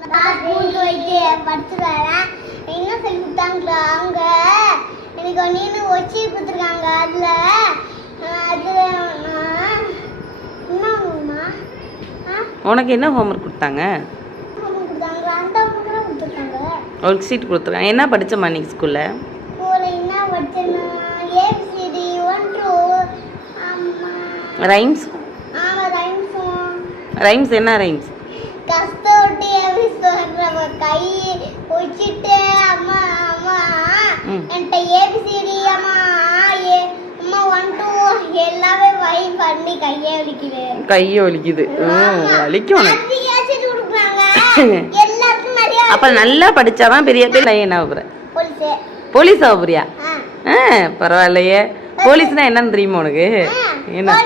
என்ன சொல்லி கொடுத்தாங்க அவங்க எனக்கு ஒன்னு வச்சு கொடுத்துருக்காங்க. அதுல உனக்கு என்ன ஹோம்ஒர்க் கொடுத்தாங்க? ஒர்க் ஷீட் கொடுத்துருக்காங்க. என்ன படிச்சம்மா இன்னைக்கு ஸ்கூல்ல? என்ன படிச்சேன்னா ABCD 1 2 ரைம்ஸ். ஆமா ரைம்ஸ். ரைம்ஸ் என்ன ரைம்ஸ்? கஸ்தோட்டி சொல்றவ கை வச்சிட்டு அம்மா அம்மா என்கிட்ட ABCD அம்மா அம்மா 1 2 எல்லாமே வை பண்ணி கையே வலிக்குது. வலிக்கும் அப்ப நல்லா படிச்சாதான் பெரிய பெரிய என்ன ஆகுற? போலீஸ் ஆக போறியா? பரவாயில்லையே. போலீஸ்னா என்னன்னு தெரியுமா உனக்கு? என்ன